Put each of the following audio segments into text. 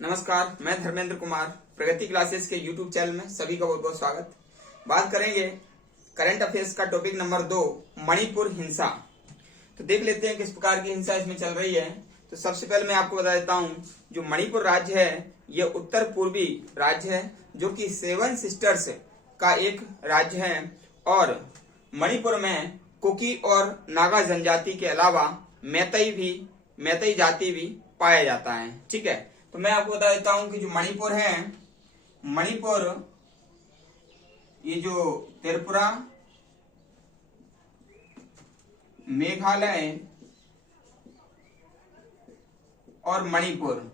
नमस्कार, मैं धर्मेंद्र कुमार। प्रगति क्लासेस के यूट्यूब चैनल में सभी का बहुत बहुत स्वागत। बात करेंगे करंट अफेयर्स का टॉपिक नंबर 2, मणिपुर हिंसा। तो देख लेते हैं किस प्रकार की हिंसा इसमें चल रही है। तो सबसे पहले मैं आपको बता देता हूँ, जो मणिपुर राज्य है यह उत्तर पूर्वी राज्य है, जो कि 7 सिस्टर्स का एक राज्य है। और मणिपुर में कुकी और नागा जनजाति के अलावा मैतई जाति भी पाया जाता है। ठीक है, तो मैं आपको बता देता हूं कि जो मणिपुर है, मणिपुर ये जो त्रिपुरा, मेघालय और मणिपुर,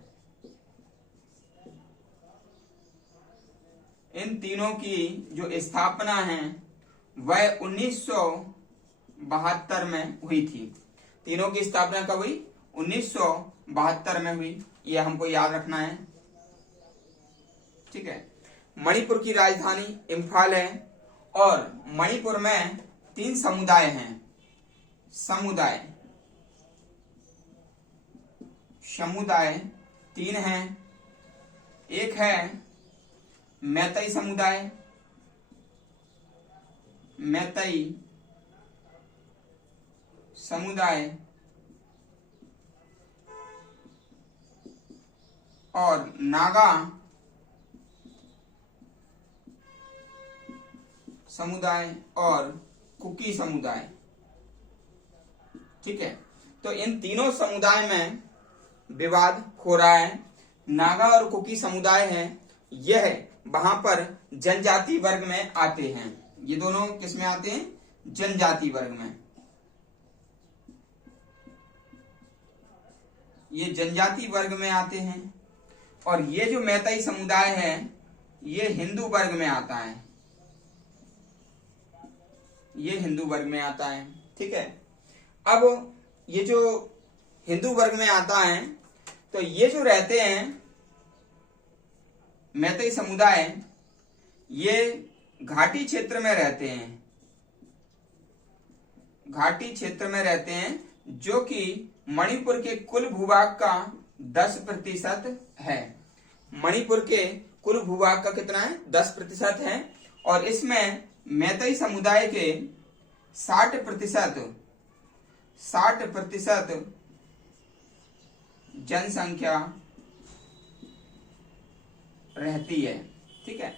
इन तीनों की जो स्थापना है वह 1972 में हुई थी। तीनों की स्थापना कब हुई? 1972 में हुई। यह हमको याद रखना है। ठीक है, मणिपुर की राजधानी इम्फाल है और मणिपुर में 3 समुदाय हैं। समुदाय 3 हैं। एक है मैतई समुदाय और नागा समुदाय और कुकी समुदाय। ठीक है, तो इन तीनों समुदाय में विवाद हो रहा है। नागा और कुकी समुदाय है, यह वहां पर जनजाति वर्ग में आते हैं। ये दोनों किस में आते हैं? जनजाति वर्ग में। ये जनजाति वर्ग में आते हैं। और ये जो मैतई समुदाय है ये हिंदू वर्ग में आता है। ये हिंदू वर्ग में आता है। ठीक है, अब ये जो हिंदू वर्ग में आता है, तो ये जो रहते हैं मैतई समुदाय, ये घाटी क्षेत्र में रहते हैं। घाटी क्षेत्र में रहते हैं, जो कि मणिपुर के कुल भूभाग का 10% है। मणिपुर के कुल भूभाग का कितना है? 10% है। और इसमें मैतई समुदाय के 60% जनसंख्या रहती है। ठीक है,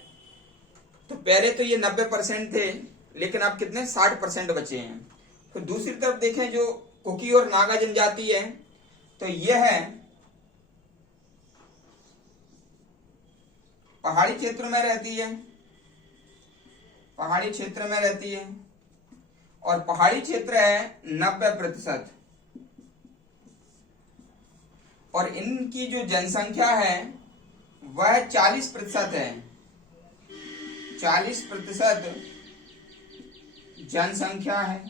तो पहले तो ये 90% थे, लेकिन अब कितने? 60% बचे हैं। तो दूसरी तरफ देखें, जो कुकी और नागा जनजाति है, तो यह है पहाड़ी क्षेत्र में रहती है। और पहाड़ी क्षेत्र है 90%। और इनकी जो जनसंख्या है वह 40% है। 40% जनसंख्या है।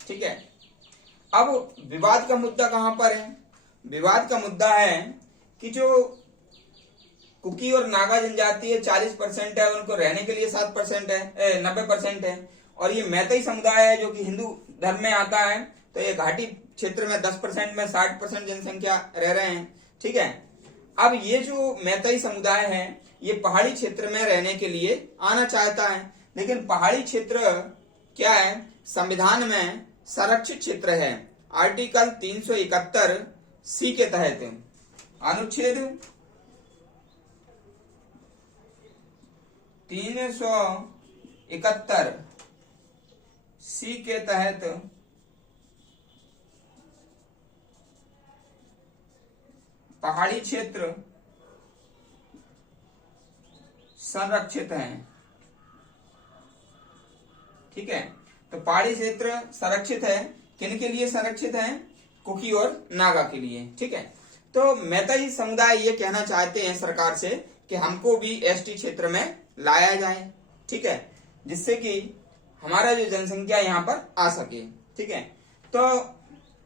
ठीक है, अब विवाद का मुद्दा कहां पर है? विवाद का मुद्दा है कि जो कुकी और नागा जनजाति है 40% है, उनको रहने के लिए 7% है, 90% है। और ये मैतई समुदाय है जो कि हिंदू धर्म में आता है, तो ये घाटी क्षेत्र में 10% में 60% जनसंख्या रह रहे हैं। ठीक है, अब ये जो मैतई समुदाय है ये पहाड़ी क्षेत्र में रहने के लिए आना चाहता है, लेकिन पहाड़ी क्षेत्र क्या है? संविधान में संरक्षित क्षेत्र है। आर्टिकल 371C के तहत, अनुच्छेद 371C के तहत पहाड़ी क्षेत्र संरक्षित है। ठीक है, तो पहाड़ी क्षेत्र संरक्षित है। किन के लिए संरक्षित है? कुकी और नागा के लिए। ठीक है, तो मैतई समुदाय ये कहना चाहते हैं सरकार से कि हमको भी एसटी क्षेत्र में लाया जाए। ठीक है, जिससे कि हमारा जो जनसंख्या यहाँ पर आ सके। ठीक है, तो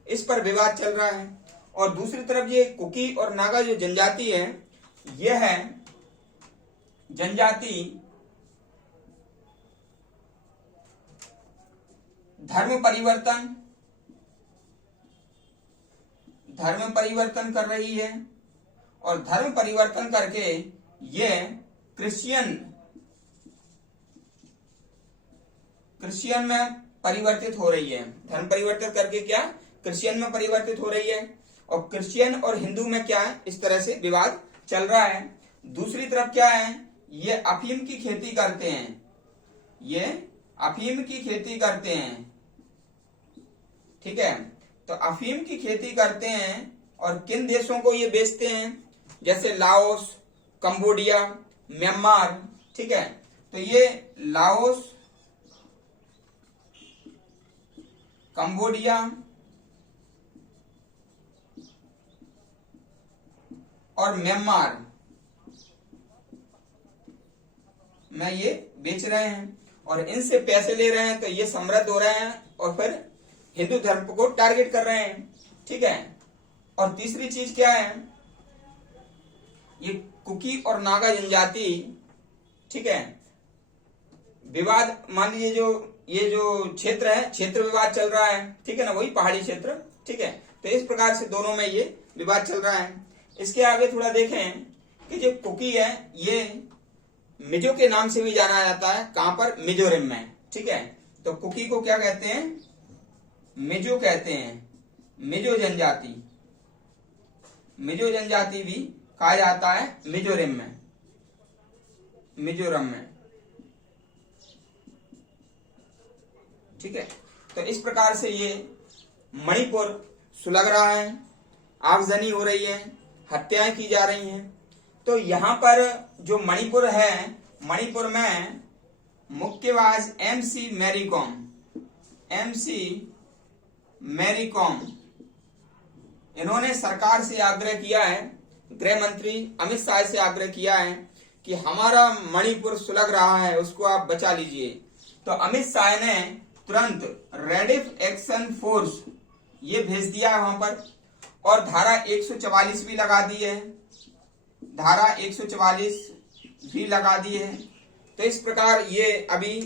इस पर विवाद चल रहा है। और दूसरी तरफ ये कुकी और नागा जो जनजाति है, यह है जनजाति धर्म परिवर्तन कर रही है और धर्म परिवर्तन करके ये क्रिश्चियन में परिवर्तित हो रही है। धर्म परिवर्तित करके क्या क्रिश्चियन में परिवर्तित हो रही है। और क्रिश्चियन और हिंदू में क्या है, इस तरह से विवाद चल रहा है। दूसरी तरफ क्या है, ये अफीम की खेती करते हैं, ये अफीम की खेती करते हैं, ठीक है। तो अफीम की खेती करते हैं और किन देशों को ये बेचते हैं, जैसे लाओस, कंबोडिया, म्यांमार, ठीक है। तो ये लाओस, कंबोडिया और म्यांमार में ये बेच रहे हैं और इनसे पैसे ले रहे हैं। तो ये समृद्ध हो रहे हैं और फिर हिंदू धर्म को टारगेट कर रहे हैं, ठीक है। और तीसरी चीज क्या है, ये कुकी और नागा जनजाति, ठीक है, विवाद, मान लीजिए ये जो क्षेत्र है, क्षेत्र विवाद चल रहा है, ठीक है ना, वही पहाड़ी क्षेत्र, ठीक है। तो इस प्रकार से दोनों में ये विवाद चल रहा है। इसके आगे थोड़ा देखें कि जो कुकी है ये मिजो के नाम से भी जाना जाता है, कहां पर, मिजोरम में, ठीक है। तो कुकी को क्या कहते हैं, मिजो कहते हैं, मिजो जनजाति, मिजो जनजाति भी कहा जाता है मिजोरम में, मिजोरम में, ठीक है। तो इस प्रकार से ये मणिपुर सुलग रहा है, आगजनी हो रही है, हत्याएं की जा रही हैं। तो यहां पर जो मणिपुर है, मणिपुर में मुक्केबाज एमसी मैरी कॉम इन्होंने सरकार से आग्रह किया है, गृह मंत्री अमित शाह से आग्रह किया है कि हमारा मणिपुर सुलग रहा है, उसको आप बचा लीजिए। तो अमित शाह ने तुरंत रेडिफ एक्शन फोर्स ये भेज दिया है वहां पर और धारा 144 भी लगा दी है, धारा 144 भी लगा दी है। तो इस प्रकार ये अभी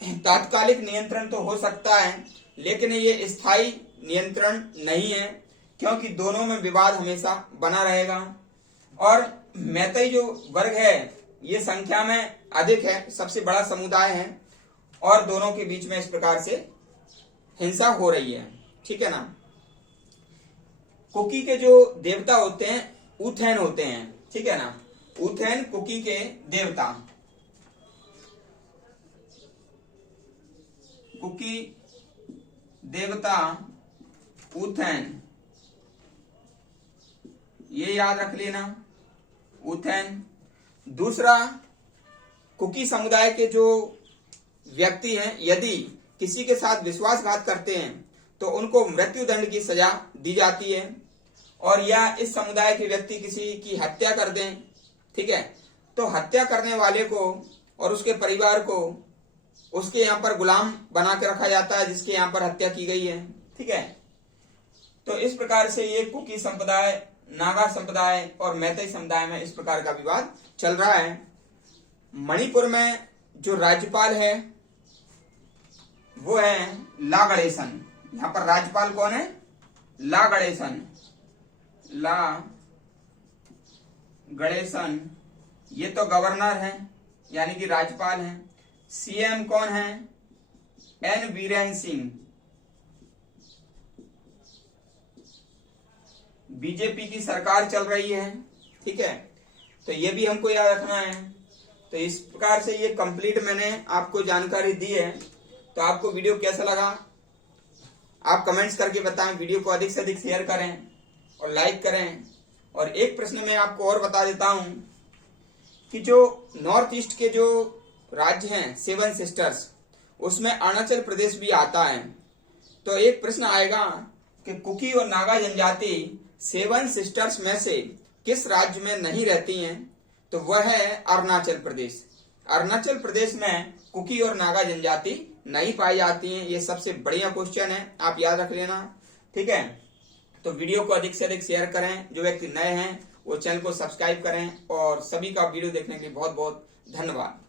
तात्कालिक नियंत्रण तो हो सकता है, लेकिन ये स्थायी नियंत्रण नहीं है, क्योंकि दोनों में विवाद हमेशा बना रहेगा। और मैतेई जो वर्ग है ये संख्या में अधिक है, सबसे बड़ा समुदाय है और दोनों के बीच में इस प्रकार से हिंसा हो रही है, ठीक है ना। कुकी के जो देवता होते हैं उथेन होते हैं, ठीक है ना, उथेन कुकी के देवता, कुकी देवता उथेन, ये याद रख लेना, उथेन। दूसरा, कुकी समुदाय के जो व्यक्ति हैं यदि किसी के साथ विश्वासघात करते हैं तो उनको मृत्यु दंड की सजा दी जाती है, और या इस समुदाय के व्यक्ति किसी की हत्या कर दें, ठीक है, तो हत्या करने वाले को और उसके परिवार को उसके यहाँ पर गुलाम बना के रखा जाता है जिसके यहाँ पर हत्या की गई है, ठीक है। तो इस प्रकार से ये कुकी संप्रदाय, नागा संप्रदाय और मैतेई समुदाय में इस प्रकार का विवाद चल रहा है। मणिपुर में जो राज्यपाल है वो है ला गणेशन। यहाँ पर राज्यपाल कौन है, ला गणेशन, ला गणेशन। ये तो गवर्नर है यानी कि राज्यपाल है। सीएम कौन है, एन बीरेन सिंह, बीजेपी की सरकार चल रही है, ठीक है। तो ये भी हमको याद रखना है। तो इस प्रकार से ये कंप्लीट मैंने आपको जानकारी दी है। तो आपको वीडियो कैसा लगा आप कमेंट्स करके बताएं, वीडियो को अधिक से अधिक शेयर करें और लाइक करें। और एक प्रश्न मैं आपको और बता देता हूं कि जो नॉर्थ ईस्ट के जो राज्य हैं 7 सिस्टर्स, उसमें अरुणाचल प्रदेश भी आता है। तो एक प्रश्न आएगा कि कुकी और नागा जनजाति 7 सिस्टर्स में से किस राज्य में नहीं रहती हैं, तो वह है अरुणाचल प्रदेश। अरुणाचल प्रदेश में कुकी और नागा जनजाति नहीं पाई जाती हैं। ये सबसे बढ़िया क्वेश्चन है, आप याद रख लेना, ठीक है। तो वीडियो को अधिक से अधिक शेयर करें, जो व्यक्ति नए हैं वो चैनल को सब्सक्राइब करें, और सभी का वीडियो देखने के लिए बहुत बहुत धन्यवाद।